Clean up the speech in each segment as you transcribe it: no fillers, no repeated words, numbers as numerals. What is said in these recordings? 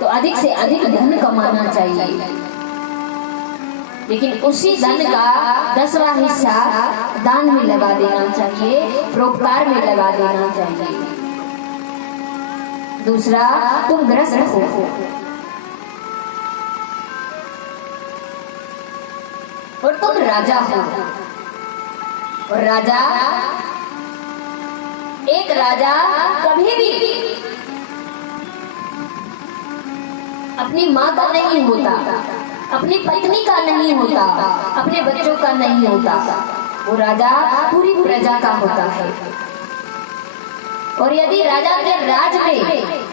तो अधिक से अधिक धन कमाना चाहिए, लेकिन उसी धन का 10वां हिस्सा दान में लगा देना चाहिए, परोपकार में लगा देना चाहिए। दूसरा, तुम ग्रस्त हो और तुम राजा हो, और राजा, एक राजा कभी भी अपनी माँ का नहीं होता, अपनी पत्नी का नहीं होता, अपने बच्चों का नहीं होता। वो राजा पूरी प्रजा का होता है। और यदि राजा के राज में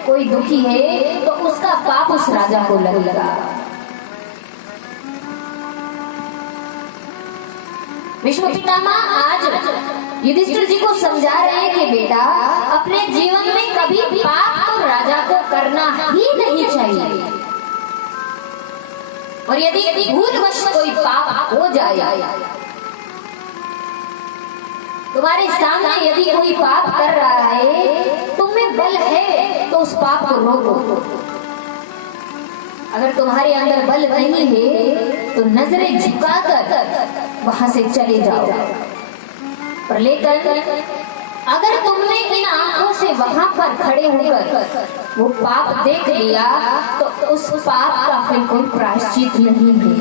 कोई दुखी है तो उसका पाप उस राजा को लगेगा। विश्व पितामह आज युधिष्ठिर जी को समझा रहे हैं कि बेटा, अपने जीवन में कभी पाप तो राजा को करना ही नहीं चाहिए, और यदि भूलवश कोई पाप हो जाए, तुम्हारे सामने यदि कोई पाप कर रहा है, तुम में बल है तो उस पाप को रोको। अगर तुम्हारे अंदर बल नहीं है तो नजरें झुकाकर वहां से चले जाओ। पर लेकिन अगर तुमने इन आंखों से वहां पर खड़े होकर वो पाप देख लिया तो उस पाप का फिर कोई प्रायश्चित नहीं है,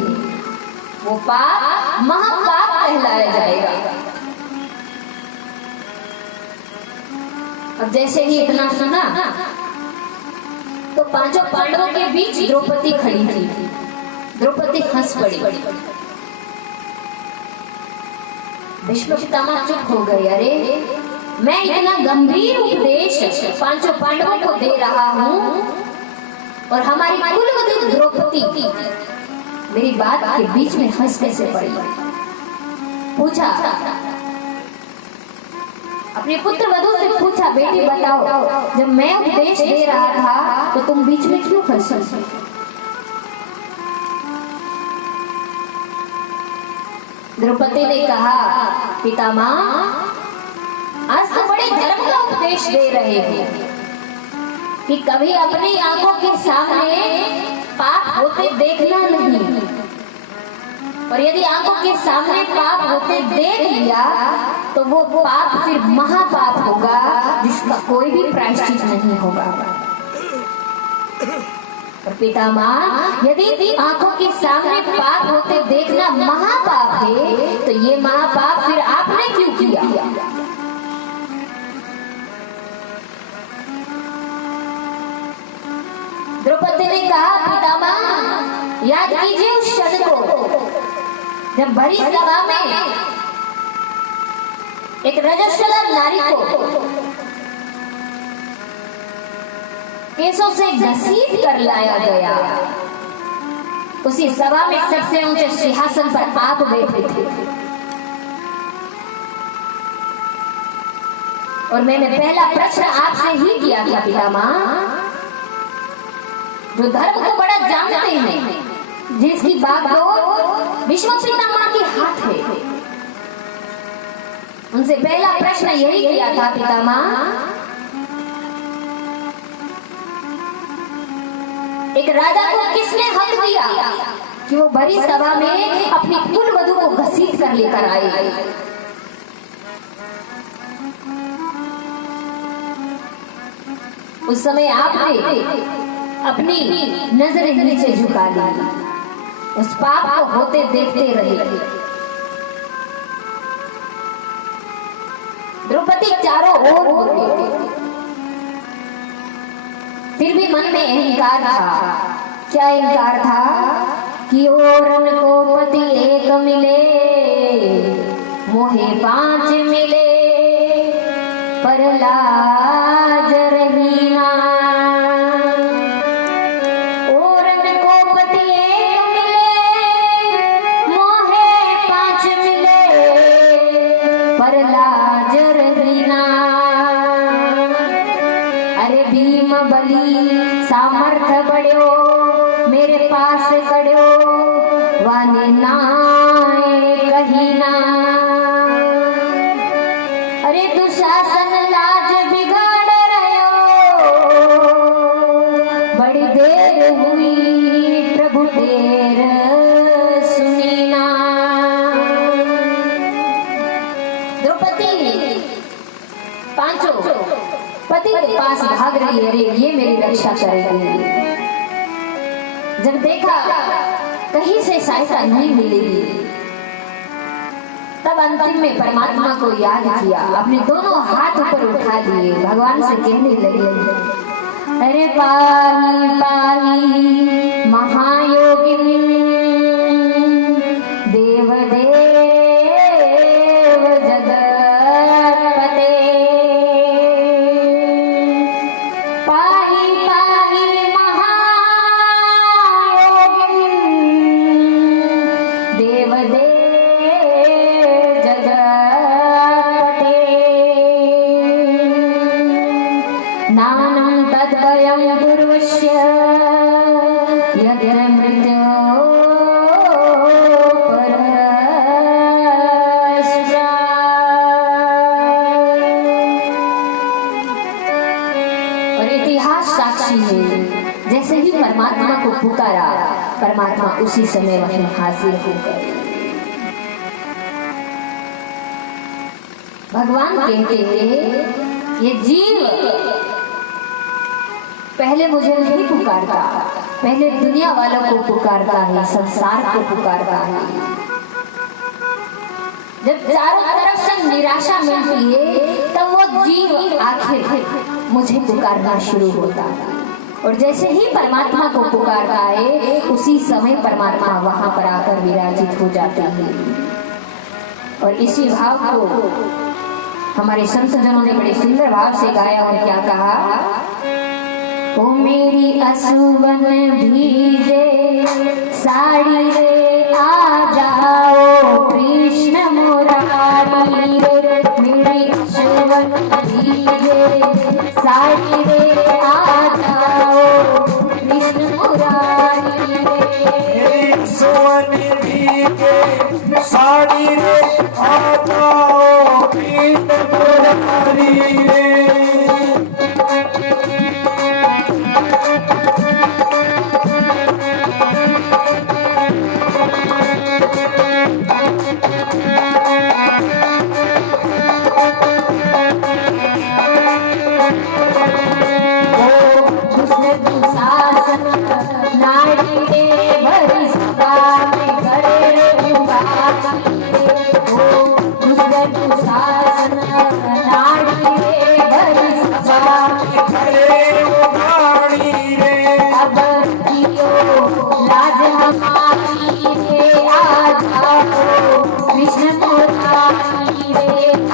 वो पाप महापाप कहलाया जाएगा। अब जैसे ही इतना सुना तो पांचों पांडवों के बीच द्रौपदी खड़ी थी। द्रौपदी हंस पड़ी। भीष्म पितामह चुप हो गए। अरे, मैं इतना गंभीर उपदेश पांचों पांडवों को दे रहा हूँ और हमारी कुलवधू द्रौपदी मेरी बात के बीच में हंस कैसे पड़ी। पूछा, अपने पुत्र वधू से पूछा, बेटी बताओ, जब मैं उपदेश दे रहा था तो तुम बीच में क्यों हंसी? द्रौपदी ने कहा, पितामह, आज तो बड़े धर्म का उपदेश दे रहे हैं कि कभी अपनी आंखों के सामने पाप होते देखना नहीं, और यदि आंखों के सामने पाप होते देख लिया तो वो पाप फिर महापाप होगा जिसका कोई भी प्रायश्चित नहीं होगा। और पितामह, यदि आंखों के सामने पाप होते देखना महापाप है तो ये महापाप फिर आपने क्यों किया? द्रौपदी ने कहा, पितामह, याद कीजिए उस क्षण को जब भरी सभा में एक रजस्वला नारी को केसों से घसीट कर लाया गया। उसी सभा में सबसे ऊंचे सिंहासन पर आप बैठे थे, और मैंने पहला प्रश्न आपसे ही किया था, पितामह, जो धर्म को बड़ा जानते हैं, जिसकी बागडोर विश्व पितामह के हाथ है, उनसे पहला प्रश्न यही किया था, पितामह, एक राजा को किसने हक दिया कि वो बड़ी सभा में अपनी कुलवधू को घसीट कर लेकर आए? उस समय आपने अपनी नजरें नीचे झुका ली, उस पाप को होते देखते रहे। द्रौपदी चारों ओर हो गई, फिर भी मन में अहंकार था। क्या अहंकार था कि औरन को पति एक मिले, मोहे 5 मिले, पर लाज रही ना। औरन को पति एक मिले, मोहे 5 मिले, पर लाज रही ना। अरे भीम बली सामर्थ्य बढ़्यो, मेरे पास कड़ो, वाने नाए कही ना। अरे दुशासन लाज बिगाड़ रहो, बड़ी देर हुई प्रभु तेर सुनीना। द्रौपदी पांचों पति के पास भाग रही है, अरे ये मेरी रक्षा करेगी। जब देखा कहीं से सहायता नहीं मिलेगी, तब अंतिम में परमात्मा को याद किया, अपने दोनों हाथ ऊपर उठा लिए, भगवान से कहने लगे, अरे पाही पाही महायोगिनी देव देव जगत्पते, पाही पाही महायोगिनी देव देव जगत्पते, नानं तद्वयं पूर्वस्य यत्र मृत्यो परस्परा। और इतिहास साक्षी है, जैसे ही परमात्मा को पुकारा, परमात्मा उसी समय वहीं हाजिर हो गए। भगवान कहते हैं, ये जीव पहले मुझे नहीं पुकारता, पहले दुनिया वालों को पुकारता है, संसार को पुकारता है। जब चारों तरफ से निराशा मिलती है, तब वो जीव आखिर मुझे पुकारना शुरू होता है। और जैसे ही परमात्मा को पुकारता है, उसी समय परमात्मा वहां पर आकर विराजित हो जाते हैं। और इसी भाव को हमारे संत जनों ने बड़े सुंदर भाव से गाया और क्या कहा, ओ मेरी असुवन भीजे साड़ी रे आ जाओ कृष्ण मुरारी रे, मेरी असुवन भीजे साड़ी रे आ जाओ कृष्ण मुरारी रे, मेरी असुवन भीजे साड़ी रे आ जाओ कृष्ण मुरारी रे। नाड़ी रे भरी सभा में करे रे उबासी रे, ओ दुष्ट दुशासन नाड़ी रे भरी सभा में करे उबासी रे, अब कियो लाज हमारी रे आ जाओ कृष्ण मुरारी रे,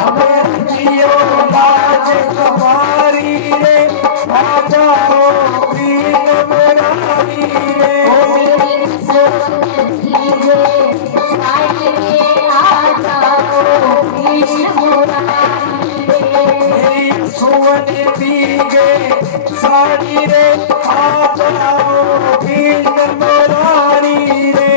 अब कियो लाज हमारी रे आ जाओ कृष्ण मुरारी रे। ओ मेरी सोची रे साई रे आ जाओ कृष्ण मुरारी रे, मेरी सुवन भीगे साड़ी रे आ जाओ कृष्ण मुरारी रे।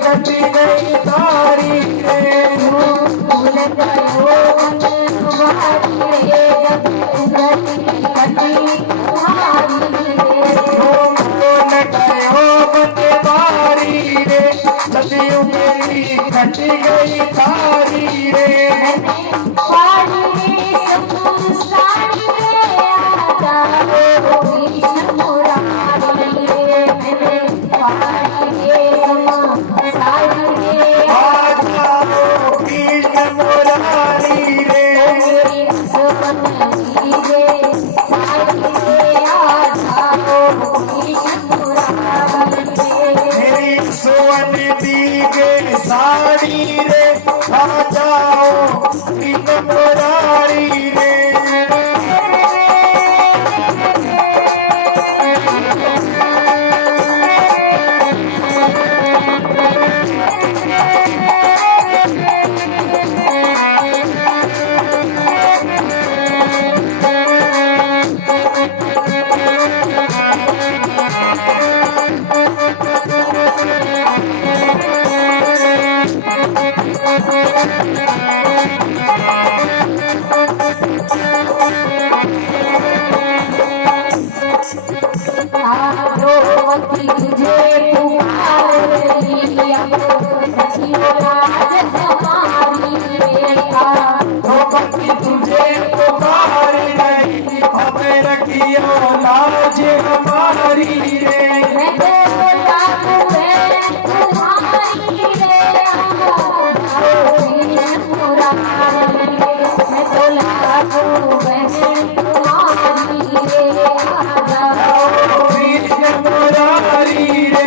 कटी गई तारी रे, भूल गयो तुम्हारी रे, कटी तुम्हारी रे, भूल गयो तारी रे, सदियों मेरी कटी गई तारी रे। पानी रे साड़ी रे आ जाओ कृष्ण मुरारी रे, पानी रे साड़ी रे आ जाओ कृष्ण मुरारी रे, मेरी सुवन दीजे साड़ी रे आ जाओ कृष्ण मुरारी रे। मेरी सुवन दीजे साड़ी रे आ जाओ कृष्ण मुरारी रे। द्रौपदी तुझे पुकार रही अब रखियो लाज हमारी रे। द्रौपदी तुझे पुकार रही अब रखियो लाज हमारी रे। मैं तो लागू है तुम्हारी रे कृष्ण मुरारी रे। मैं तो लागू है तुम्हारी रे कृष्ण मुरारी रे।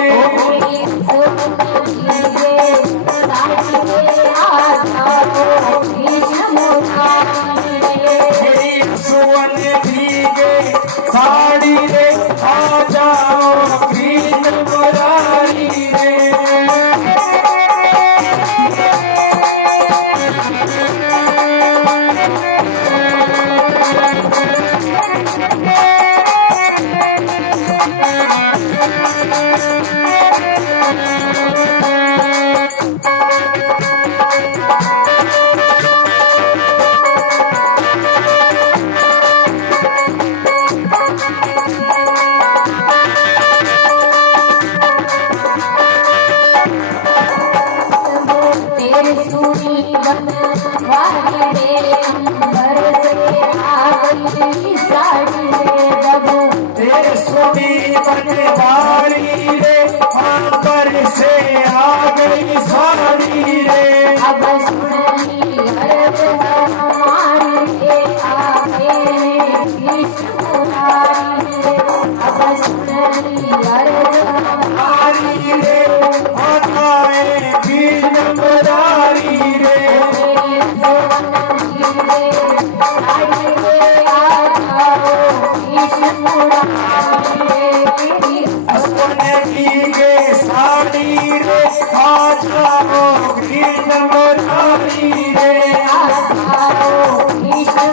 मेरी सुवन दीजे साड़ी रे आ जाओ कृष्ण मुरारी रे। तेरे सूरी बन वाली रे अंबर से आ गई साड़ी रे बबू। तेरे सोनी बनवारी रे अंबर से आ गई साड़ी रे। अब सुनली अर्ज हमारी रे आगे कृष्ण मुरारी रे। अब सुनली अर्ज हमारी रे आए कृष्ण मुरारी रे। सुवन दीजे साड़ी रे आ जाओ कृष्ण मुरारी रे। आ जाओ कृष्ण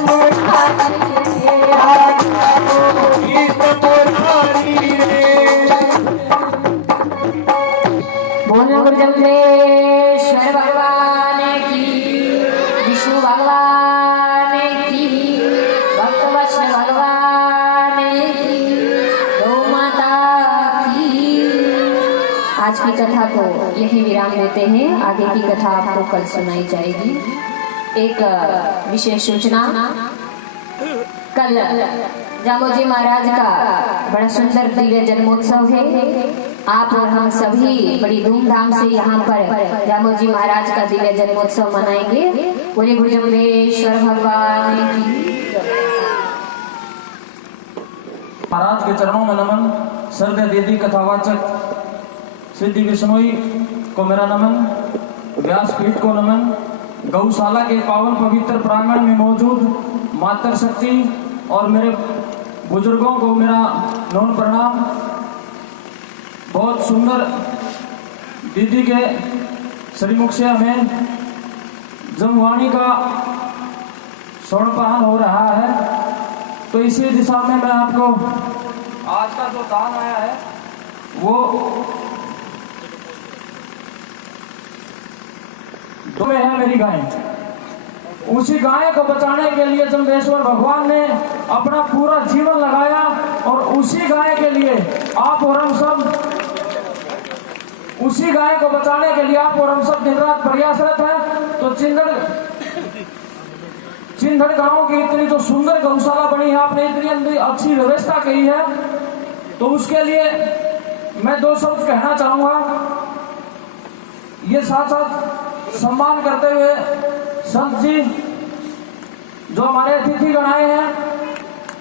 मुरारी रे। बोलो गुरुजम्बेश्वर भगवान की, विष्णु भगवान की, भक्तवत्सल भगवान की, गौ माता की। आज की कथा को यही विराम देते हैं। आगे की कथा आपको कल सुनाई जाएगी। एक विशेष सूचना, कल जामोजी महाराज का बड़ा सुंदर दिव्य जन्मोत्सव है। आप और हम सभी बड़ी धूमधाम से यहाँ पर जामोजी महाराज का दिव्य जन्मोत्सव मनाएंगे। बोले भुजंगेश्वर भगवान की। महाराज के चरणों में नमन। सर्व दीदी कथावाचक सिद्धि विश्नोई को मेरा नमन। व्यासपीठ को नमन। गौशाला के पावन पवित्र प्रांगण में मौजूद मातृ शक्ति और मेरे बुजुर्गों को मेरा नमन प्रणाम। बहुत सुंदर दीदी के श्रीमुख से हमें जमवाणी का स्वर्णपान हो रहा है, तो इसी दिशा में मैं आपको आज का जो दान आया है वो दो में है मेरी गाय। उसी गाय को बचाने के लिए जम्बेश्वर भगवान ने अपना पूरा जीवन लगाया और उसी गाय के लिए आप और हम सब उसी गाय को बचाने के लिए आप और हम सब दिन रात प्रयासरत हैं। तो चिंधड़ गांव की इतनी जो सुंदर गौशाला बनी है, आपने इतनी अच्छी व्यवस्था की है, तो उसके लिए मैं दो शब्द कहना चाहूंगा। ये साथ साथ सम्मान करते हुए संत जी जो हमारे अतिथिगण आए हैं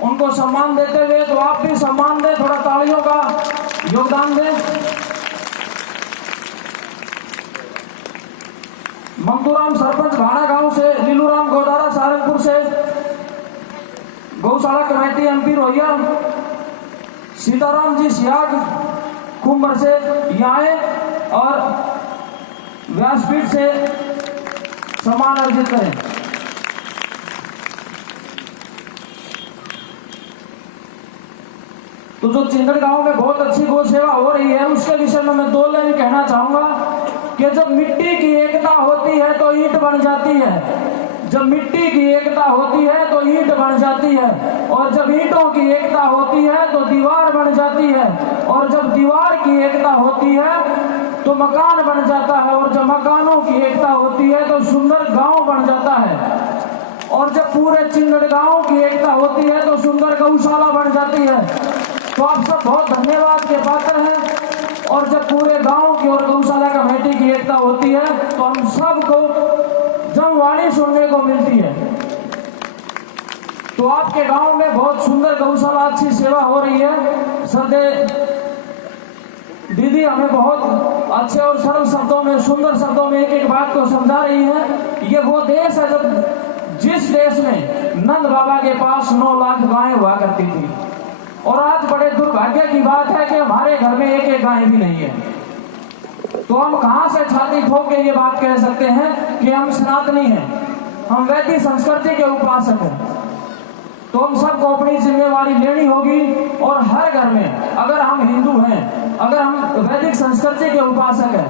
उनको सम्मान देते हुए, तो आप भी सम्मान दें, थोड़ा तालियों का योगदान दें। मंतूराम सरपंच भाड़ा गांव से, लीलूराम गोदारा सहारनपुर से, गौशाला कमेटी एमपी रोहिया, सीताराम जी सियाग कुंभर से यहाँ आए और व्यासपीठ से सम्मान अर्जित करें। तो जो चिंगड़ गांव में बहुत अच्छी गौ सेवा हो रही है, उसके विषय में मैं 2 लाइन कहना चाहूंगा कि जब मिट्टी की एकता होती है तो ईंट बन जाती है। जब मिट्टी की एकता होती है तो ईंट बन जाती है, और जब ईंटों की एकता होती है तो दीवार बन जाती है, और जब दीवार की एकता होती है तो मकान बन जाता है, और जब मकानों की एकता होती है तो सुंदर गांव बन जाता है, और जब पूरे चिंगड़ गांव की एकता होती है तो सुंदर गौशाला बन जाती है। तो आप सब बहुत धन्यवाद के पात्र हैं। और जब पूरे गांव की और गौशाला कमेटी की एकता होती है तो हम सबको जमवाणी सुनने को मिलती है। तो आपके गांव में बहुत सुंदर गौशाला, अच्छी सेवा हो रही है। सदे दीदी हमें बहुत अच्छे और सरल शब्दों में, सुंदर शब्दों में एक एक बात को समझा रही है। ये वो देश है जब जिस देश में नंद बाबा के पास 9 लाख गायें हुआ करती थी, और आज बड़े दुर्भाग्य की बात है कि हमारे घर में एक एक गाय भी नहीं है। तो हम कहां से छाती ठोक के ये बात कह सकते हैं कि हम सनातनी हैं, हम वैदिक संस्कृति के उपासक हैं। तो हम सबको अपनी जिम्मेवारी लेनी होगी, और हर घर में अगर हम हिंदू हैं, अगर हम वैदिक संस्कृति के उपासक हैं,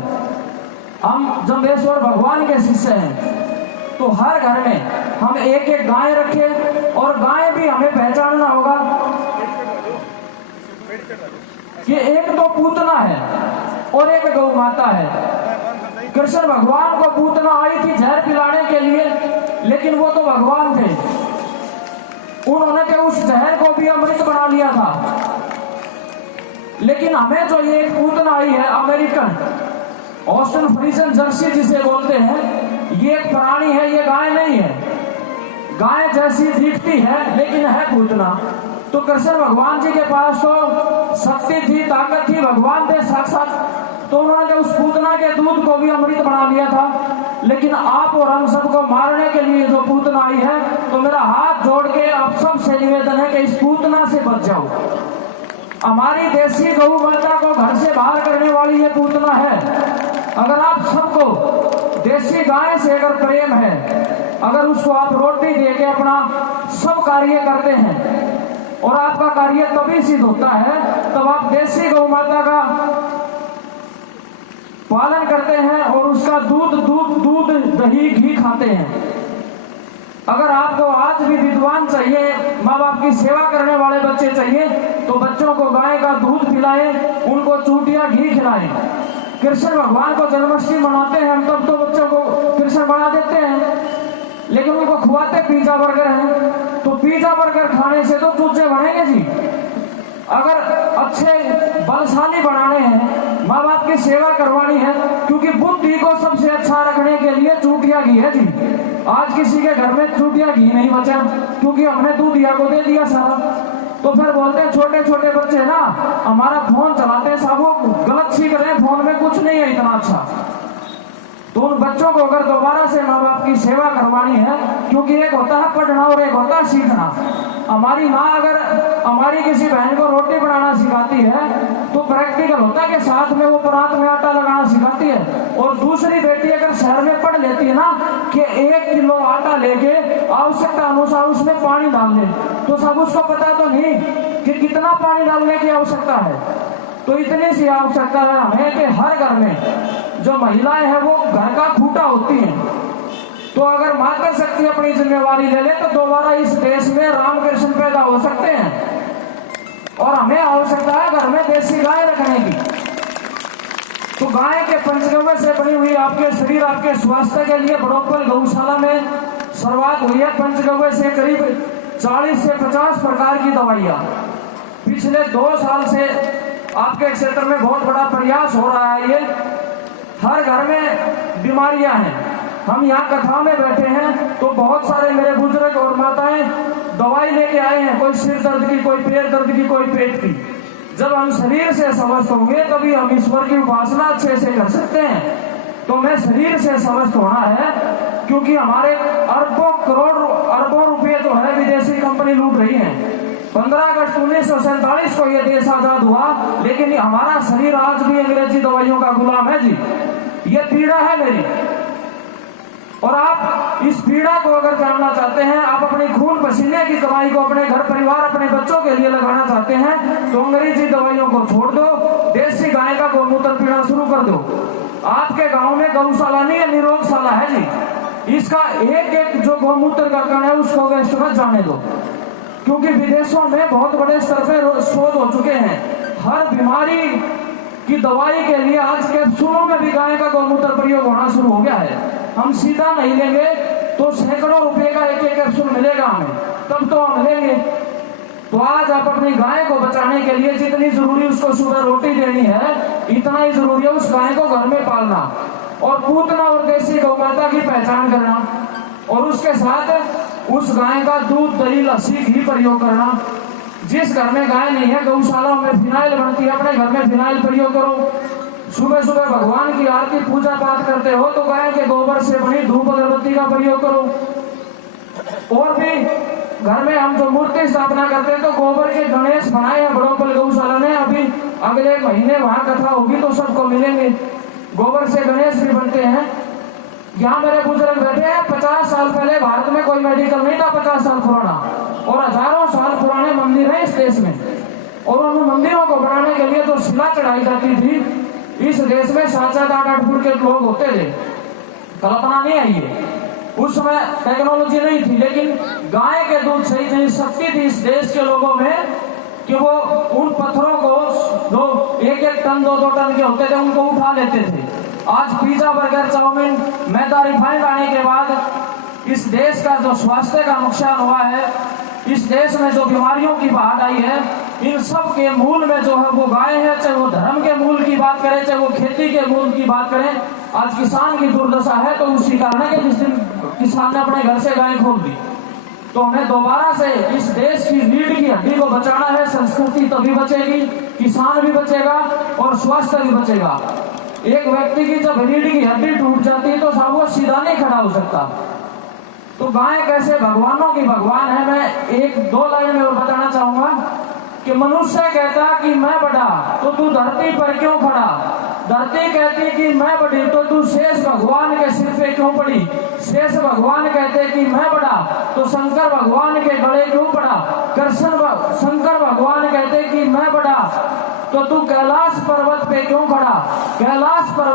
हम जम्बेश्वर भगवान के शिष्य हैं, तो हर घर में हम एक एक गाय रखें। और गाय भी हमें पहचानना होगा कि एक तो पूतना है और एक गौ माता है। कृष्ण भगवान को पूतना आई थी जहर पिलाने के लिए, लेकिन वो तो भगवान थे, उन्होंने तो उस जहर को भी अमृत बना लिया था। लेकिन हमें जो ये पूतना आई है, अमेरिकन ऑस्टन फ्रीजन जर्सी जिसे बोलते हैं, ये एक प्राणी है, ये गाय नहीं है। गाय जैसी दिखती है लेकिन है पूतना। तो कृष्ण भगवान जी के पास तो शक्ति थी, ताकत थी, भगवान थे साक्षात, तो उन्होंने उस पूतना के दूध को भी अमृत बना लिया था। लेकिन आप और हम सबको मारने के लिए जो पूतना आई है, तो मेरा हाथ जोड़ के आप सबसे निवेदन है कि इस पूतना से बच जाओ। हमारी देसी गौ माता को घर से बाहर करने वाली ये पूतना है। अगर आप सबको देसी गाय से अगर प्रेम है, अगर उसको आप रोटी दे के अपना सब कार्य करते हैं, और आपका कार्य तभी सिद्ध होता है तब आप देसी गौ माता का पालन करते हैं और उसका दूध दही घी खाते हैं। अगर आपको आज भी विद्वान चाहिए, माँ बाप की सेवा करने वाले बच्चे चाहिए, तो बच्चों को गाय का दूध पिलाएं, उनको चूटिया घी खिलाएं। कृष्ण भगवान को जन्माष्टमी मनाते हैं हम, तब तो बच्चों को कृष्ण बना देते हैं, लेकिन उनको खुआते पिज्जा बर्गर हैं। तो पिज्जा बर्गर खाने से तो चूचे बढ़ेंगे जी। अगर अच्छे बलशाली बनाने हैं, माँ बाप की सेवा करवानी है, क्योंकि बुद्धि को सबसे अच्छा रखने के लिए चूटिया घी है जी। आज किसी के घर में चूटिया घी नहीं बचा, क्योंकि हमने दूधिया को दे दिया सारा। तो फिर बोलते हैं छोटे छोटे बच्चे ना हमारा फोन चलाते हैं, सब वो गलत सीख रहे हैं, फोन में कुछ नहीं है इतना अच्छा। तो उन बच्चों को अगर दोबारा से माँ बाप की सेवा करवानी है, क्योंकि एक होता है पढ़ना और एक होता है सीखना। हमारी माँ अगर हमारी किसी बहन को रोटी बनाना सिखाती है तो प्रैक्टिकल होता है कि साथ में वो परात में आटा लगाना सिखाती है। और दूसरी बेटी अगर शहर में पढ़ लेती है ना कि 1 किलो आटा लेके आवश्यकता अनुसार उसमें पानी डाल दे, तो सब उसको पता तो नहीं कि कितना पानी डालने की आवश्यकता है। तो इतनी सी आवश्यकता है हमें कि हर घर में जो महिलाएं हैं वो घर का खूंटा होती हैं। तो अगर माता शक्ति अपनी जिम्मेवारी ले ले तो दोबारा इस देश में रामकृष्ण पैदा हो सकते हैं। और हमें आवश्यकता है घर में देसी गाय रखने की। तो गाय के पंचगव्य से बनी हुई आपके शरीर, आपके स्वास्थ्य के लिए बड़ोपल गौशाला में शुरुआत हुई है। पंचगव्य से करीब 40 से 50 प्रकार की दवाइयाँ पिछले 2 साल से आपके क्षेत्र में बहुत बड़ा प्रयास हो रहा है। ये हर घर में बीमारियां हैं। हम यहाँ कथा में बैठे हैं तो बहुत सारे मेरे बुजुर्ग और माता दवाई लेके आए हैं, कोई सिर दर्द की, कोई पैर दर्द की, कोई पेट की। जब हम शरीर से स्वस्थ होंगे तभी हम ईश्वर की उपासना अच्छे से कर सकते हैं। तो मैं शरीर से स्वस्थ होना है, क्योंकि हमारे अरबों करोड़ अरबों रुपए जो है विदेशी कंपनी लूट रही है। 15 अगस्त 1947 को यह देश आजाद हुआ, लेकिन हमारा शरीर आज भी अंग्रेजी दवाइयों का गुलाम है जी। ये पीड़ा है मेरी, और आप इस पीड़ा को अगर जानना चाहते हैं, आप अपनी खून पसीने की कमाई को अपने घर परिवार अपने बच्चों के लिए लगाना चाहते हैं, तो अंग्रेजी दवाइयों को छोड़ दो, देसी गाय का गौमूत्र पीना शुरू कर दो। आपके गांव में गौशाला नहीं है, निरोगशाला है जी। इसका एक एक जो गौमूत्र का कण है उसको वेस्ट मत जाने दो, क्योंकि विदेशों में बहुत बड़े स्तर पर शोध हो चुके हैं। हर बीमारी की दवाई के लिए आज कैप्सूलों में भी गाय का गौमूत्र प्रयोग होना शुरू हो गया है। हम सीधा नहीं लेंगे तो सैकड़ों रुपए का एक एक कैप्सूल मिलेगा हमें, तब तो हम लेंगे। तो आज आप अपनी गाय को बचाने के लिए जितनी जरूरी उसको सुबह रोटी देनी है, इतना ही जरूरी है उस गाय को घर में पालना और पूतना और देसी गौ माता की पहचान करना, और उसके साथ उस गाय का दूध, दही, लस्सी, घी प्रयोग करना। जिस घर में गाय नहीं है, गौशालाओं में फिनाइल बनती है, अपने घर में फिनाइल प्रयोग करो। सुबह सुबह भगवान की आरती पूजा पाठ करते हो तो गाय के गोबर से बनी धूप अगरबत्ती का प्रयोग करो। और भी घर में हम जो मूर्ति स्थापना करते हैं तो गोबर के गणेश बनाए हैं बड़ोपल गौशाला ने। अभी अगले महीने वहां कथा होगी तो सबको मिलेंगे। गोबर से गणेश भी बनते हैं। यहाँ मेरे बुजुर्ग बैठे हैं, 50 साल पहले भारत में कोई मेडिकल नहीं था, 50 साल पुराना, और हजारों साल पुराने मंदिर हैं इस देश में। और उन मंदिरों को बनाने के लिए जो शिला चढ़ाई जाती थी, इस देश में 7-7, 8-8 फुट के लोग होते थे। कल्पना नहीं आई है, उस समय टेक्नोलॉजी नहीं थी, लेकिन गाय के दूध से इतनी शक्ति थी इस देश के लोगों में कि वो उन पत्थरों को जो 1-1 टन 2-2 टन के होते थे उनको उठा लेते थे। आज पिज्जा, बर्गर, चाउमीन, मैदा, रिफाइंड आने के बाद इस देश का जो स्वास्थ्य का नुकसान हुआ है, इस देश में जो बीमारियों की बाढ़ आई है, इन सब के मूल में जो है वो गाय है। चाहे वो धर्म के मूल की बात करें, चाहे वो खेती के मूल की बात करें, आज किसान की दुर्दशा है तो उसी कारण है कि जिस दिन किसान ने अपने घर से गाय खोल दी। तो हमें दोबारा से इस देश की रीढ़ की हड्डी को बचाना है। संस्कृति तभी बचेगी, किसान भी बचेगा और स्वास्थ्य भी बचेगा। एक व्यक्ति की जब रीढ़ की हड्डी टूट जाती है तो साहब वो सीधा नहीं खड़ा हो सकता। तो गाय कैसे भगवानों की भगवान है। मैं 1-2 लाइन में और बताना चाहूंगा कि मनुष्य कहता कि मैं बड़ा तो तू धरती पर क्यों खड़ा, धरती कहती कि मैं बड़ी तो तू शेष भगवान के सिर पे क्यों पड़ी, शेष भगवान कहते कि मैं बड़ा तो शंकर भगवान के गले क्यों पड़ा, शंकर भगवान कहते कि मैं बड़ा तो तू कैलाश पर्वत पे क्यों खड़ा, कैलाश पर्वत